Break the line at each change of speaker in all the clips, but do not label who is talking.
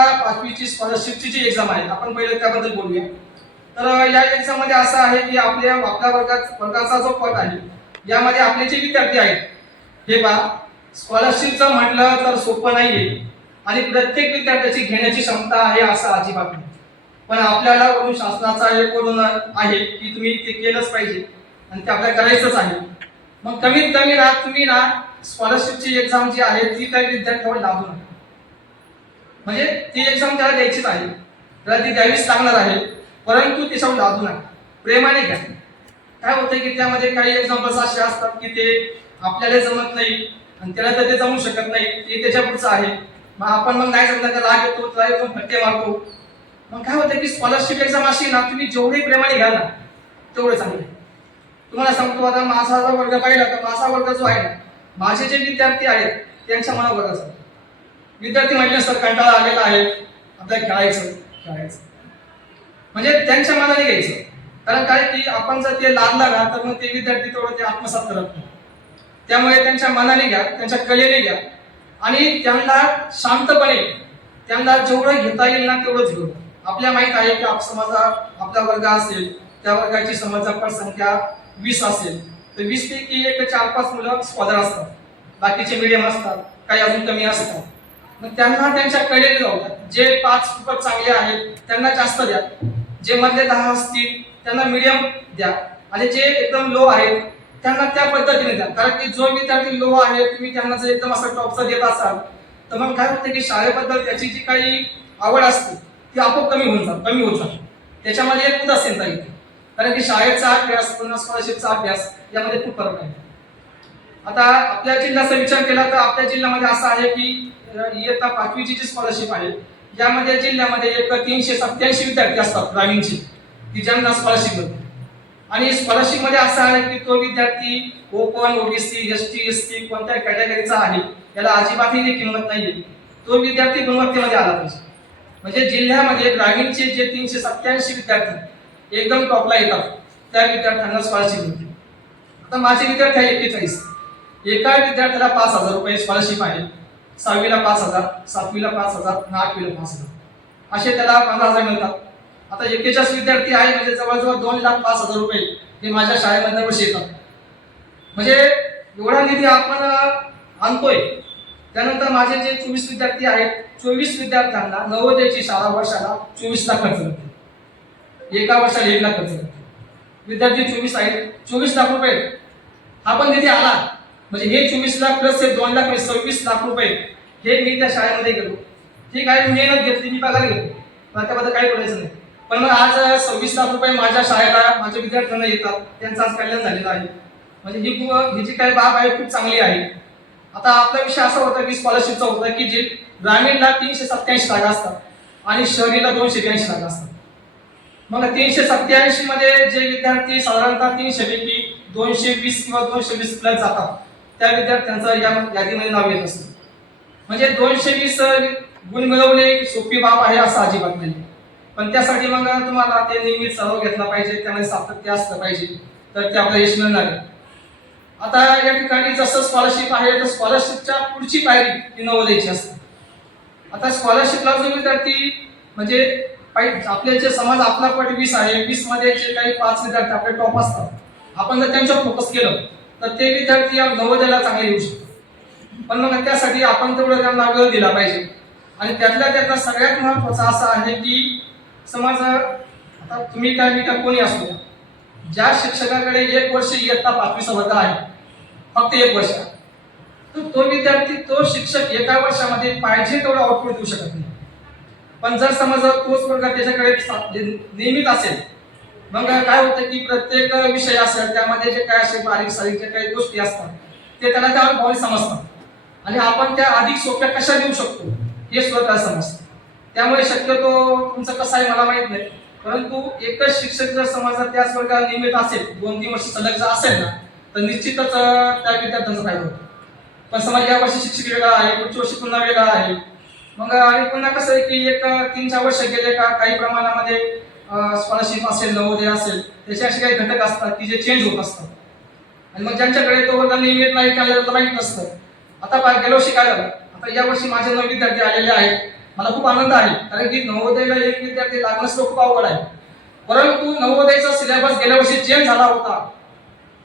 पाचवीची स्कॉलरशिपची जी एक्झाम आहे आपण पहिले त्याबद्दल बोलूया. तर या एक्झाममध्ये असं आहे की आपल्या आपल्या वर्गात वर्गाचा जो पट आहे यामध्ये आपले जे विद्यार्थी आहेत हे पहा स्कॉलरशिपचं म्हटलं तर सोपं नाहीये. आणि प्रत्येक विद्यार्थ्याची घेण्याची क्षमता आहे असं अजिबात नाही. पण आपल्याला वरून शासनाचा एक वरून आहे की तुम्ही ते केलंच पाहिजे. आणि ते आपल्याला करायचंच आहे. मग कमीत कमी ना तुम्ही ना स्कॉलरशिपची एक्झाम जी आहे ती त्या विद्यार्थ्यावर लागू नका. म्हणजे ती एक्झाम त्याला द्यायचीच आहे. त्याला ती द्यावीच लागणार आहे. परंतु ती लादू नका प्रेमाने घ्या. काय होतं की त्यामध्ये काही एक्झाम्पल्स असे असतात की ते आपल्याला जमत नाही आणि त्याला तर ते जमू शकत नाही. ते त्याच्या पुढचं आहे. मग आपण मग नाही समजा त्याला राग येतो त्याला एकदम फटके मारतो. मग काय होतं की स्कॉलरशिप एक्झाम अशी ना तुम्ही जेवढे प्रेमाने घ्याल ना तेवढे चांगले तुम्हाला सांगतो आता माझा वर्ग पाहिला तर माझा वर्ग जो आहे ना माझे जे विद्यार्थी आहेत त्यांच्या मनावर असतात विद्यार्थी म्हटले सर कंटाळा आलेला आहे. आपल्याला खेळायचं खेळायचं. म्हणजे त्यांच्या मनाने घ्यायचं. कारण काय की आपण जर ते लादला ना तर मग ते विद्यार्थी तेवढं ते आत्मसात करत नाही. त्यामुळे त्यांच्या मनाने घ्या त्यांच्या कलेने घ्या. आणि त्यांना शांतपणे त्यांना जेवढं घेता येईल ना तेवढंच घेऊ आपल्या माहीत आहे की आप समाजा आपला वर्ग असेल त्या वर्गाची समजा पटसंख्या वीस असेल तर वीस पैकी एक चार पाच मुलं स्कॉलर असतात. बाकीचे मिडियम असतात काही अजून कमी असतात. मग त्यांना त्यांच्या कडेने जाऊ जे पाच खूपच चांगले आहेत त्यांना जास्त द्या. जे मधले दहा असतील त्यांना मिडियम द्या. आणि जे एकदम लो आहेत त्यांना त्या पद्धतीने द्या. कारण की जो विद्यार्थी लो आहे तुम्ही त्यांना जर एकदम असं टॉपचा देत असाल तर मग काय होतं की शाळेबद्दल त्याची जी काही आवड असते ती आपोआप कमी होऊन जात कमी होत जाते. त्याच्यामध्ये एक उदासीनता येते कारण की शाळेचा अभ्यास पुन्हा स्कॉलरशिपचा अभ्यास यामध्ये खूप फरक आहे. आता आपल्या जिल्ह्याचा विचार केला तर आपल्या जिल्ह्यामध्ये असं आहे की इयत्ता पाचवीची जी स्कॉलरशिप आहे यामध्ये जिल्ह्यामध्ये एक तीनशे सत्याऐंशी विद्यार्थी असतात ग्रामीणचे. की ज्यांना स्कॉलरशिप मिळते आणि स्कॉलरशिपमध्ये असं आहे की तो विद्यार्थी open OBC S T S T कोणत्या कॅटेगरीचा आहे याला अजिबातही किंमत नाहीये. तो विद्यार्थी गुणवत्तेमध्ये आला पाहिजे. म्हणजे जिल्ह्यामध्ये ग्रामीणचे जे तीनशे सत्याऐंशी विद्यार्थी एकदम टॉपला येतात त्या विद्यार्थ्यांना स्कॉलरशिप मिळते आता माझे विद्यार्थी आहे एकेचाळीस. एका विद्यार्थ्याला पाच हजार रुपये स्कॉलरशिप आहे. सहावीला पाच हजार सातवीला पाच हजार आणि आठवीला पाच हजार. असे त्याला पंधरा हजार मिळतात. आता एक्केचाळीस विद्यार्थी आहे म्हणजे जवळजवळ दोन लाख पाच हजार रुपये हे माझ्या शाळेमध्ये वर्षी येतात. म्हणजे एवढा निधी आपण आणतोय. त्यानंतर माझे जे चोवीस विद्यार्थी आहेत चोवीस विद्यार्थ्यांना नवोदयाची शाळा वर्षाला चोवीस लाख खर्च करते एका वर्षाला एक लाख खर्च करते विद्यार्थी चोवीस आहेत चोवीस लाख रुपये. हा पण निधी आला. म्हणजे हे चोवीस लाख प्लस हे दोन लाख म्हणजे सव्वीस लाख रुपये हे मी त्या शाळेमध्ये गेलो ठीक आहे मी मेहनत घेतली मी पगार गेलो मला त्याबद्दल काही बोलायचं नाही. पण मग आज सव्वीस लाख रुपये माझ्या शाळेला माझ्या विद्यार्थ्यांना येतात. त्यांचं आज कल्याण झालेलं आहे. म्हणजे ही खूप ही जी काही बाब आहे खूप चांगली आहे. आता आपला विषय असा होता की स्कॉलरशिपचा होता की जे ग्रामीणला तीनशे सत्याऐंशी जागा असतात आणि शहरीला दोनशे ब्याऐंशी जागा असतात. मग तीनशे सत्याऐंशी मध्ये जे विद्यार्थी साधारणतः तीनशे पैकी दोनशे वीस किंवा दोनशे वीस प्लस जातात. त्या विद्यार्थ्यांचं या यादीमध्ये नाव येत असतं. म्हणजे दोनशे वीस गुण मिळवणे सोपी बाब आहे असं अजिबात नाही. पण त्यासाठी मग तुम्हाला ते नियमित सराव घेतला पाहिजे त्यामध्ये सातत्य असलं पाहिजे तर ते आपलं यश मिळणार आता या ठिकाणी जसं स्कॉलरशिप आहे तर स्कॉलरशिपच्या पुढची पायरी ही नवोदयाची असते. आता स्कॉलरशिपला जो विद्यार्थी म्हणजे आपले जे समाज आपला पट वीस आहे वीसमध्ये जे काही पाच विद्यार्थी आपले टॉप असतात आपण जर त्यांच्यावर फोकस केलं तर ते विद्यार्थी या नवोदयाला चांगले येऊ शकतात. पण मग त्यासाठी आपण तेवढं त्यांना वेळ दिला पाहिजे. आणि त्यातल्या त्यातला सगळ्यात महत्त्वाचा असं आहे की समाज आता तुम्ही काय मी काय कोणी असतो ज्या शिक्षकाकडे एक वर्ष इयत्ता पाचवी वर्ग आहे फक्त एक वर्ष. तर तो विद्यार्थी तो शिक्षक एका वर्षामध्ये पाहिजे तेवढं आउटपुट देऊ शकत नाही. पण जर समजा तोच वर्ग त्याच्याकडे नियमित असेल मग काय होतं की प्रत्येक विषय असेल त्यामध्ये जे काय असे बारीक सारीक जे काही गोष्टी असतात ते त्याला त्या अनुभवाने समजतात. आणि आपण त्या अधिक सोप्या कशा देऊ शकतो हे स्वतः समजतं. त्यामुळे शक्यतो तुमचं कसं आहे मला माहीत नाही. परंतु एकच शिक्षक जर समाजात त्याच वर्गाला नियमित असेल दोन तीन वर्ष सलग जर असेल ना तर निश्चितच त्या विद्यार्थ्यांचा फायदा होतो. पण समज या वर्षी शिक्षक वेगळा आहे पुढच्या वर्षी पुन्हा वेगळा आहे. मग आणि पुन्हा कसं आहे की एक तीन चार वर्ष गेले का काही प्रमाणामध्ये स्कॉलरशिप असेल नवोदय असेल त्याचे असे काही घटक असतात की जे चेंज होत असतात. आणि मग ज्यांच्याकडे तो वर्ग नियमित नाही त्यांना तर माहीत नसतं. आता पहा, गेल्या वर्षी काय झालं? आता या वर्षी माझे नवीन विद्यार्थी आलेले आहेत. मला खूप आनंद आहे कारण की नवोदयला एक विद्यार्थी लागणं खूप अवघड आहे. परंतु नवोदयचा सिलेबस गेल्या वर्षी चेंज झाला होता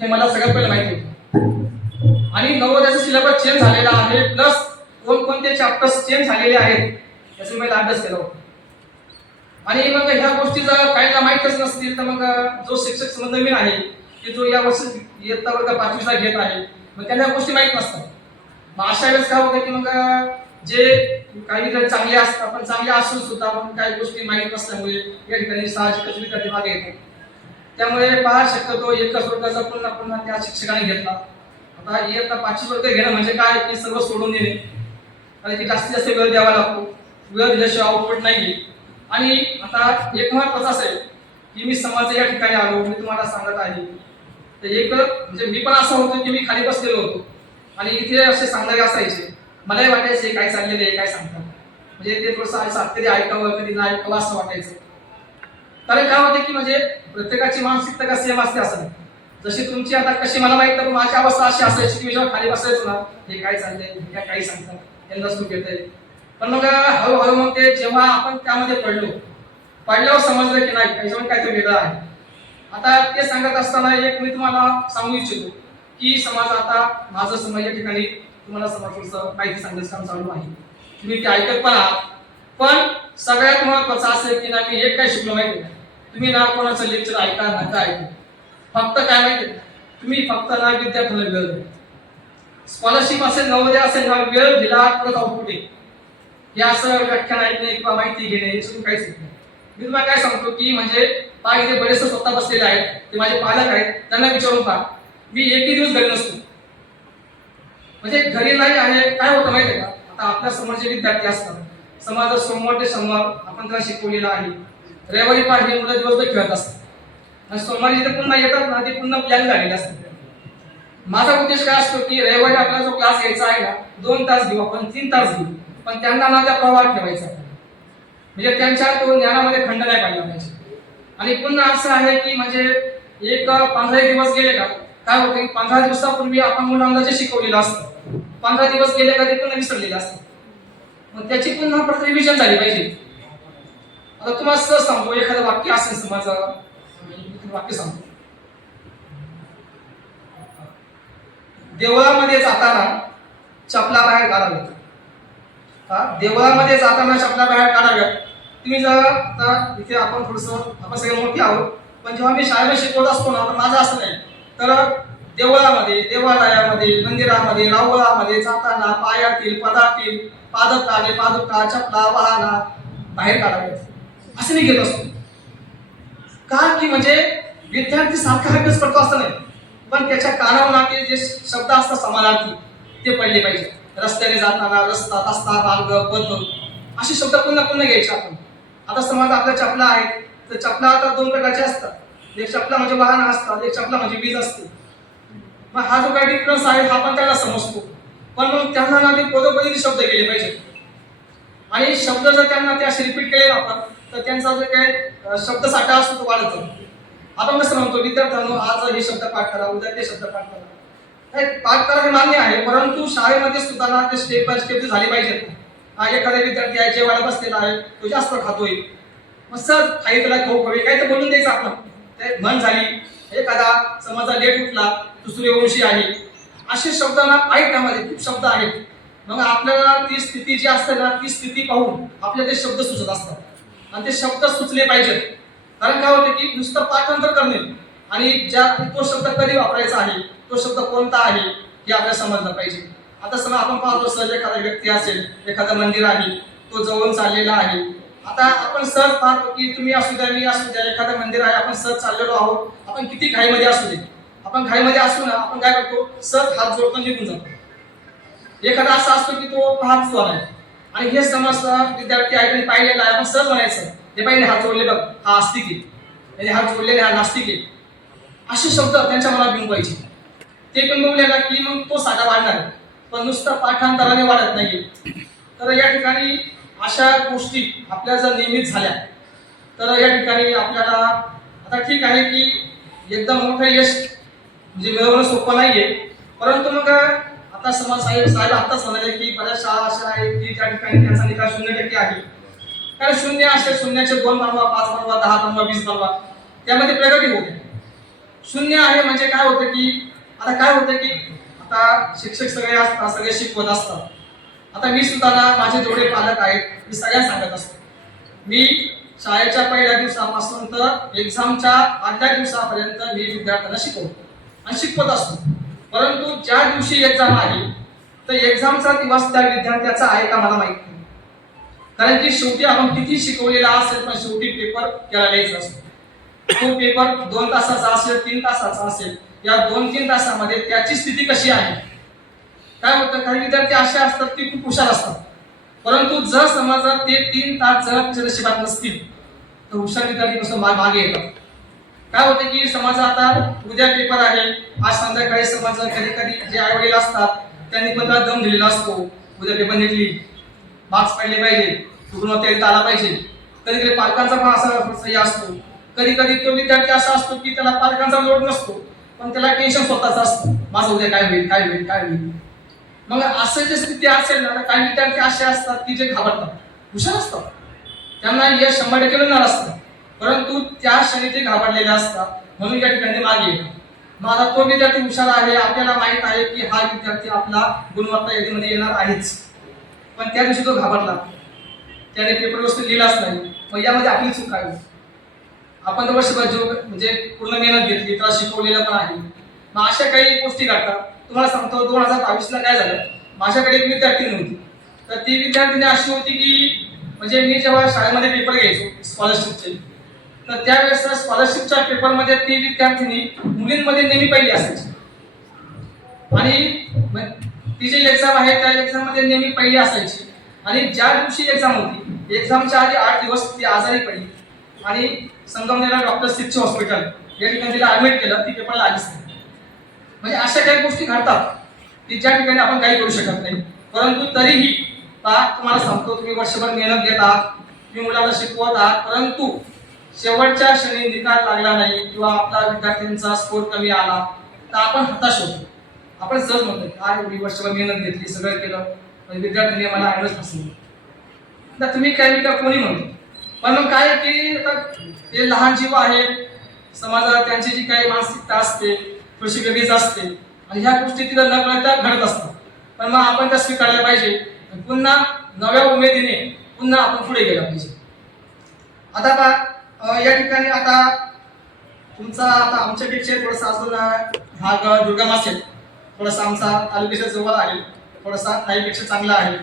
हे मला सगळ्यात पहिले माहिती होतं. आणि नवोदयाचा सिलेबस चेंज झालेला आहे प्लस कोणकोणते चॅप्टर्स चेंज झालेले आहेत याचा मी अभ्यास केला होता. आणि मग ह्या गोष्टी जर काहींना माहीतच नसतील तर मग जो शिक्षक समज नवीन आहे की जो या वर्षी इयत्ता वर्ग पाचवीला घेत आहे मग त्यांना गोष्टी माहीत नसतात. मग अशा वेळेस काय होतं की मग जे काही जण चांगले असतात आपण चांगले असून सुद्धा मग काही गोष्टी माहीत नसल्यामुळे या ठिकाणी साहजिकच विद्यार्थी मागे येतो त्यामुळे पहा शक्यतो एकच वर्गाचा पुन्हा पुन्हा त्या शिक्षकाने घेतला. आता इयत्ता पाचवी वर्ग घेणं म्हणजे काय? की सर्व सोडून देणे. कारण की जास्तीत जास्त वेळ द्यावा लागतो. वेळ दिल्याशिवाय आउटपुट आहे आणि आता एक महत्वाचं असेल की मी समाज या ठिकाणी आलो मी तुम्हाला सांगत आहे. तर एक म्हणजे मी पण असं होतो की मी खाली बसलेलो होतो. आणि इथे असे सांगणारे असायचे. मलाही वाटायचे काय चाललेले आहे काय सांगतात. म्हणजे ते थोडंसं असं कधी ऐकावं कधी नाही ऐकावं असं वाटायचं. कारण काय होते की म्हणजे प्रत्येकाची मानसिकता का सेम असते असं जशी तुमची आता कशी मला माहीत माझी अवस्था अशी असायची की मी जेव्हा खाली बसायचो ना हे काय चाललंय काय काही सांगतात यांना सुख आहे पण मग हळूहळू मग ते जेव्हा आपण त्यामध्ये पडलो पडल्यावर समजलं की नाही त्याच्यामध्ये काहीतरी वेगळं आहे. आता ते सांगत असताना एक मी तुम्हाला सांगू इच्छितो की समाज आता माझं समाज या ठिकाणी तुम्हाला समाजाचं थोडंसं माहिती सांगायचं काम चालू आहे. तुम्ही ते ऐकत पण आहात. पण सगळ्यात महत्वाचं असेल की ना मी एक काय शिकलो माहिती तुम्ही ना कोणाचं लेक्चर ऐका नका ऐकू. फक्त काय माहिती तुम्ही फक्त ना विद्यार्थ्याला वेळ द्या. स्कॉलरशिप असेल नवोदय असेल ना वेळ दिला परत आउटपुट आहे या असं व्याख्यान ऐकणे किंवा माहिती घेणे हे सुद्धा काहीच नाही. मी तुम्हाला काय सांगतो की म्हणजे पहा इथे बरेचसे स्वतः बसलेले आहेत ते माझे पालक आहेत त्यांना विचारून पहा. मी एकही दिवस घरी नसतो. म्हणजे घरी नाही आहे काय होतं माहिती आहे का? आता आपल्या समोरचे विद्यार्थी असतात समाजात सोमवार ते सोमवार आपण त्यांना शिकवलेला आहे. रविवारी पाहिजे मुलं दिवसभर खेळत असतात. आणि सोमवारी इथे पुन्हा येतात ना ते पुन्हा प्लॅन झालेले असतात. माझा उद्देश काय असतो की रविवारी आपला जो क्लास यायचा आहे ना दोन तास घेऊ आपण तीन तास घेऊ. पण त्यांना ना त्या प्रवाहात ठेवायचा म्हणजे त्यांच्या तो ज्ञानामध्ये खंड नाही पाडला पाहिजे. आणि पुन्हा असं आहे की म्हणजे एक पंधरा दिवस गेले का काय होते पंधरा दिवसापूर्वी आपण मुलांना जे शिकवलेलं असतं पंधरा दिवस गेले का ते पुन्हा विसरलेलं असतं. मग त्याची पुन्हा परत रिव्हिजन झाली पाहिजे. आता तुम्हाला सहज सांगतो एखादं वाक्य असेल समाजा वाक्य सांगतो. देवळामध्ये जाताना चपला बाहेर काढाव्यात हा देवळामध्ये जाताना शब्दा बाहेर काढाव्यात. तुम्ही जर तर इथे आपण थोडस आपण सगळे मोठी आहोत. पण जेव्हा मी शाळेमध्ये शिकवत असतो ना तर माझं असं नाही. तर देवळामध्ये देवालयामध्ये मंदिरामध्ये रावळामध्ये जाताना पायातील पदातील पादकाने पादुका चपला वाहना बाहेर काढाव्यात. असं मी घेत असतो. का की म्हणजे विद्यार्थी सारखा अभ्यास करतो असं नाही. पण त्याच्या कानावर जे शब्द असतात समानार्थी ते पडले पाहिजे रस्त्याने जाताना रस्ता रस्ता मार्ग पद असे शब्द पुन्हा पुन्हा घ्यायचे आपण. आता समज आपल्या चपला आहेत तर चपला आता दोन प्रकारचे असतात. एक चपला म्हणजे वाहन असतात एक चपला म्हणजे वीज असते. मग हा जो काही डिफरन्स आहे हा पण त्याला समजतो. पण मग त्यांना ना ते पदोपदी शब्द केले पाहिजे आणि शब्द जर त्यांना ते असे रिपीट केले आपण तर त्यांचा जो काय शब्दसाठा असतो तो वाढत. जातो आपण कसं म्हणतो विद्यार्थ्यांनो आज हे शब्द पाठ करा उद्या ते शब्द पाठ करा. पाठ करा हे मान्य आहे परंतु शाळेमध्ये सुद्धा ते स्टेप बाय स्टेप झाले पाहिजेत. हा एखादा विद्यार्थी आहे जेवायला बसलेला आहे तो जास्त खातोय. मग सर काही त्याला खाऊ कवी काय तर बोलून द्यायचं आपण ते म्हण झाली एखादा समजा लेट उठला तो सूर्यवंशी आहे. असे शब्द ना आहेत त्यामध्ये खूप शब्द आहेत. मग आपल्याला ती स्थिती जी असते ना ती स्थिती पाहून आपल्याला ते शब्द सुचत असतात. आणि ते शब्द सुचले पाहिजेत. कारण काय होते की नुसतं पाठांतर करणे आणि ज्या तो शब्द कधी वापरायचा आहे तो शब्द कोणता आहे हे आपल्याला समजलं पाहिजे. आता समजा आपण पाहतो सहज एखादा व्यक्ती असेल एखादा मंदिर आहे तो जवळून चाललेला आहे. आता आपण सहज पाहतो की तुम्ही असू द्या मी असू द्या एखादं मंदिर आहे आपण सहज चाललेलो आहोत. आपण किती घाईमध्ये असू दे. आपण घाईमध्ये असू ना आपण काय करतो? सहज हात जोडतो निघून जातो. एखादा असा असतो की तो हात जोड आहे आणि हे समजतं विद्यार्थी आहे पाहिलेला आहे. आपण सहज म्हणायचं हे पाहिजे हात जोडले बघ हा आस्तिक आहे. हात जोडलेले हा नास्तिक आहे. असे शब्द त्यांच्या मनात पाहिजे. ते पण ना की मग तो साधा वाढणार पण नुसतं पाठांतराने वाढत नाही तर या ठिकाणी अशा गोष्टी आपल्या जर नियमित झाल्या तर या ठिकाणी आपल्याला आता ठीक आहे की एकदम मोठं यश म्हणजे मिळवणं सोपं नाहीये. परंतु मग आता समज साहेब साहेब आत्ताच म्हणाले की बऱ्याच शाळा अशा आहेत की त्या ठिकाणी त्याचा निकाल शून्य टक्के आहे. कारण शून्य असे शून्याचे दोन बनवा पाच बनवा दहा बनवा वीस बनवा त्यामध्ये प्रगती होते. शून्य आहे म्हणजे काय होतं की आता काय होतं की आता शिक्षक सगळे असतात सगळे शिकवत असतात. आता मी सुद्धा ना माझे जेवढे पालक आहेत मी सगळ्यांना सांगत असतो. मी शाळेच्या पहिल्या दिवसापासून तर एक्झामच्या आठव्या दिवसापर्यंत मी विद्यार्थ्यांना शिकवतो आणि शिकवत असतो. परंतु ज्या दिवशी एक्झाम आली तर एक्झामचा दिवस त्या विद्यार्थ्याचा आहे का मला माहीत नाही. कारण की शेवटी आपण किती शिकवलेला असेल पण शेवटी पेपर त्याला लिहायचा असतो. तो पेपर दोन तासाचा असेल तीन तासाचा असेल या दोन तीन तासामध्ये त्याची स्थिती कशी आहे? काय होतं? काही विद्यार्थी असे असतात की खूप हुशार असतात. परंतु जर समाजात ते तीन तास जर त्याच्या नशिबात नसतील तर हुशार विद्यार्थी कसं मागे येतात. काय होतं की समाज आता उद्या पेपर आहे. आज संध्याकाळी समाज कधी कधी जे आई वडील असतात त्यांनी पण त्याला दम दिलेला असतो. उद्या पेपर निघली. मार्क्स पडले पाहिजे. गुणवत्ता आला पाहिजे. कधी कधी पालकांचा पण असा असतो. कधी कधी तो विद्यार्थी असा असतो की त्याला पालकांचा लोड नसतो. पण त्याला टेन्शन स्वतःच असतं. माझं उद्या काय होईल काय होईल काय होईल. मग असं जे स्थिती असेल ना काही विद्यार्थी असे असतात की जे घाबरतात. हुशार असतात. त्यांना यश शंभर टक्के मिळणार असतं. परंतु त्या क्षणी ते घाबरलेले असतात. म्हणून या ठिकाणी मागे येतात तो विद्यार्थी हुशार आहे आपल्याला माहीत आहे की हा विद्यार्थी आपला गुणवत्ता यादीमध्ये येणार आहेच. पण त्या दिवशी तो घाबरला. त्याने पेपर व्यवस्थित लिहिलाच नाही. मग यामध्ये आपली चूक आहे आपण तर वर्षभर म्हणजे पूर्ण मेहनत घेतली त्रास शिकवलेलं पण आहे. मग अशा काही गोष्टी घडतात. तुम्हाला सांगतो दोन हजार बावीसला काय झालं? माझ्याकडे एक विद्यार्थी नव्हती. तर ती विद्यार्थिनी अशी होती की म्हणजे मी जेव्हा शाळेमध्ये पेपर घ्यायचो स्कॉलरशिपचे तर त्यावेळेस स्कॉलरशिपच्या पेपरमध्ये ती विद्यार्थिनी मुलींमध्ये नेहमी पहिली असायची. आणि ती जी एक्झाम आहे त्या एक्झाममध्ये नेहमी पहिली असायची. आणि ज्या दिवशी एक्झाम होती एक्झामच्या आधी आठ दिवस ती आजारी पडली. आणि संगमनेरला डॉक्टर सिच्चे हॉस्पिटल या ठिकाणी तिला ऍडमिट केलं तिथे पण आलीच नाही. म्हणजे अशा काही गोष्टी घडतात की ज्या ठिकाणी आपण काही करू शकत नाही. परंतु तरीही पहा तुम्हाला सांगतो तुम्ही वर्षभर मेहनत घेत आहात तुम्ही मुलाला शिकवत आहात परंतु शेवटच्या क्षणी निकाल लागला नाही किंवा आपला विद्यार्थ्यांचा स्कोर कमी आला तर आपण हताश होतो. आपण सहज म्हणतो काय एवढी वर्षभर मेहनत घेतली सगळं केलं पण विद्यार्थ्यांनी मला ऍडव्हान्स फसवलं तर तुम्ही काही मी का कोणी म्हणतो पण मग काय की आता ते लहान जीव आहेत समाजात त्यांची जी काही मानसिकता असते थोडीशी वेगळीच असते आणि ह्या गोष्टी तिला न कळता घडत असतात. पण मग आपण त्या स्वीकारल्या पाहिजे. पुन्हा नव्या उमेदीने पुन्हा आपण पुढे गेलं पाहिजे. आता का या ठिकाणी आता तुमचा आता आमच्यापेक्षा थोडासा अजून हा दुर्गम असेल. थोडासा आमचा तालुक्याच्या जवळ आहे. थोडासा नाहीपेक्षा चांगला आहे.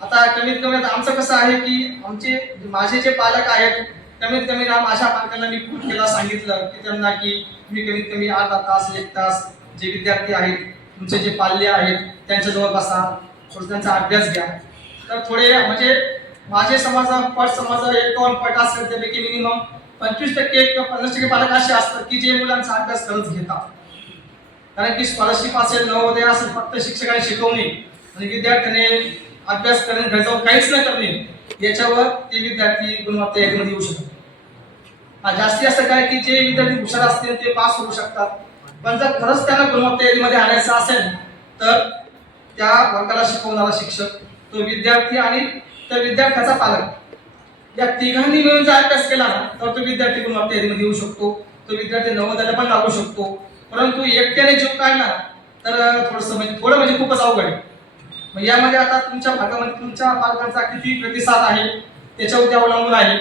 आता कमीत कमी आमचं कसं आहे की आमचे माझे जे पालक आहेत कमीत कमी ना माझ्या पालकांना मी खूप केला सांगितलं की त्यांना की मी कमीत कमी अर्धा तास एक तास जे विद्यार्थी आहेत तुमचे जे पाल्य आहेत त्यांच्याजवळ बसा थोडं त्यांचा अभ्यास घ्या. तर थोडे म्हणजे माझे समाजा पट समाजाला एक दोन पट असेल त्यापैकी मिनिमम पंचवीस टक्के किंवा पन्नास टक्के पालक असे असतात की जे मुलांचा अभ्यास करत घेतात. कारण की स्कॉलरशिप असेल नवोदय असेल फक्त शिक्षकाने शिकवणे. आणि विद्यार्थ्याने अभ्यास करणे घरी काहीच न करणे. याच्यावर ते विद्यार्थी गुणवत्ता यादीमध्ये येऊ शकतात. जास्ती असं काय की जे विद्यार्थी हुशार असतील ते पास होऊ शकतात. पण जर खरंच त्यांना गुणवत्ता यादीमध्ये आणायचं असेल तर त्या वर्गाला शिकवणारा शिक्षक तो विद्यार्थी आणि त्या विद्यार्थ्याचा पालक. या तिघांनी मिळून जर अभ्यास केला ना तर तो विद्यार्थी गुणवत्ता यादीमध्ये येऊ शकतो. तो विद्यार्थी नवोदयाला पण लागू शकतो. परंतु एकट्याने जीव काढला तर थोडस म्हणजे थोडं म्हणजे खूपच अवघड आहे. मग यामध्ये आता तुमच्या भागामध्ये तुमच्या पालकांचा किती प्रतिसाद आहे त्याच्यावरती अवलंबून आहे.